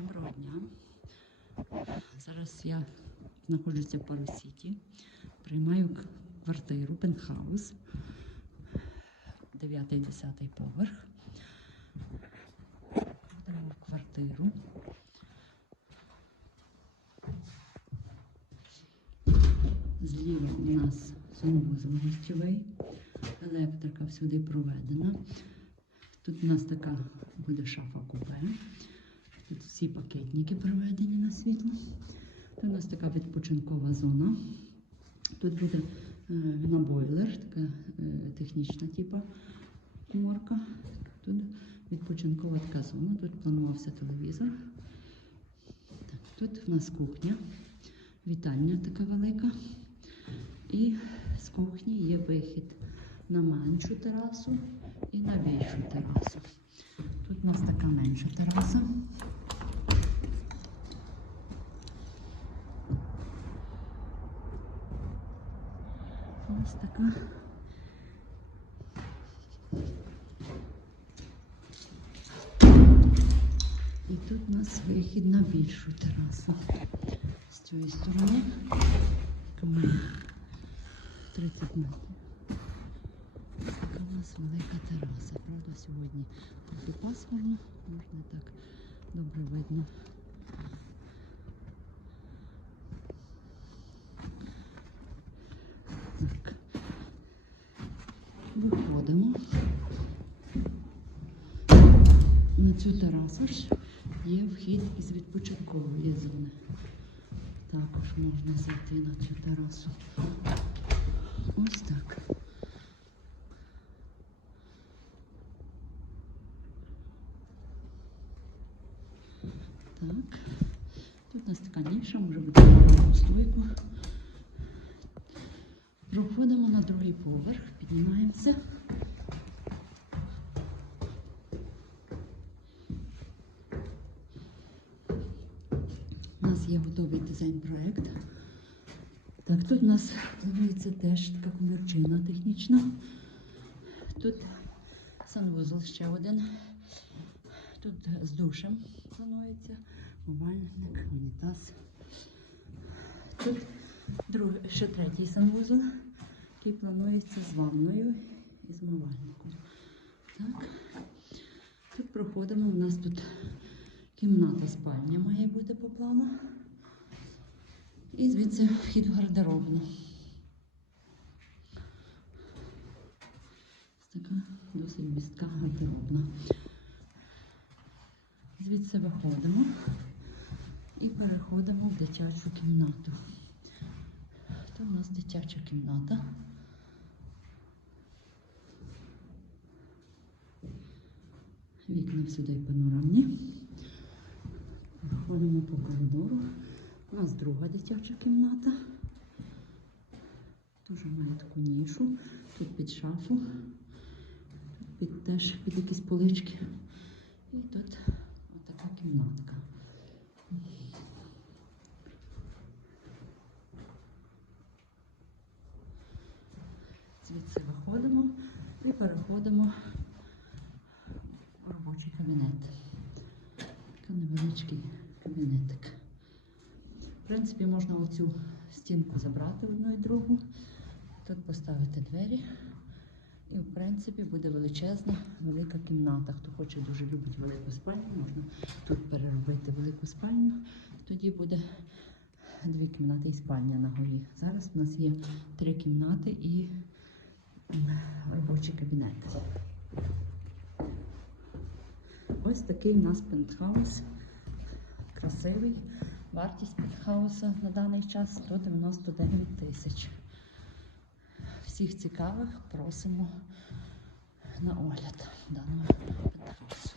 Доброго дня. Зараз я знаходжуся в Парусіті. Приймаю квартиру, пентхаус, 9-10 поверх. Входимо в квартиру. Зліва у нас санвузол гостьовий, електрика всюди проведена. Тут у нас така буде шафа купе. Тут всі пакетники проведені на світло. Тут у нас така відпочинкова зона. Тут буде е, на бойлер, така е, технічна типа коморка. Тут відпочинкова така зона. Тут планувався телевізор. Так, тут в нас кухня, вітальня така велика. І з кухні є вихід на меншу терасу і на більшу терасу. Тут у нас така менша тераса. Ось така. І тут у нас вихід на більшу терасу. З цієї сторони. Така 30 метрів. Така у нас велика тераса. Правда, сьогодні пасмурно, можна так добре видно. Так. Виходимо. На цю терасу ж є вхід із відпочинкової зони. Також можна зайти на цю терасу. Ось так. Так. Тут у нас така ніша, може бути стойку. Проходимо на другий поверх, піднімаємося. Є готовий дизайн-проект. Так, тут у нас планується теж така комірчина технічна. Тут санвузол ще один. Тут з душем планується, умивальник, унітаз. Тут другий, ще третій санвузол, який планується з ванною і з мивальником. Так. Тут проходимо. У нас тут кімната спальня має бути по плану. І звідси вхід в гардеробну. Така досить містка гардеробна. Звідси виходимо і переходимо в дитячу кімнату. Тут у нас дитяча кімната. Вікна всюди панорамні. Ходимо по коридору. У нас друга дитяча кімната. Теж має таку нішу. Тут під шафу. Під теж під якісь полички. І тут отака кімнатка. Звідси виходимо і переходимо в робочий кабінет. Такий невеличкий кабінетик. В принципі, можна оцю стінку забрати одну і другу. Тут поставити двері. І, в принципі, буде величезна велика кімната. Хто хоче дуже любить велику спальню, можна тут переробити велику спальню. Тоді буде дві кімнати і спальня на горі. Зараз у нас є три кімнати і м, робочий кабінет. Ось такий у нас пентхаус. Красивий. Вартість пентхауса на даний час 199 тисяч. Всіх цікавих просимо на огляд даного пентхаусу.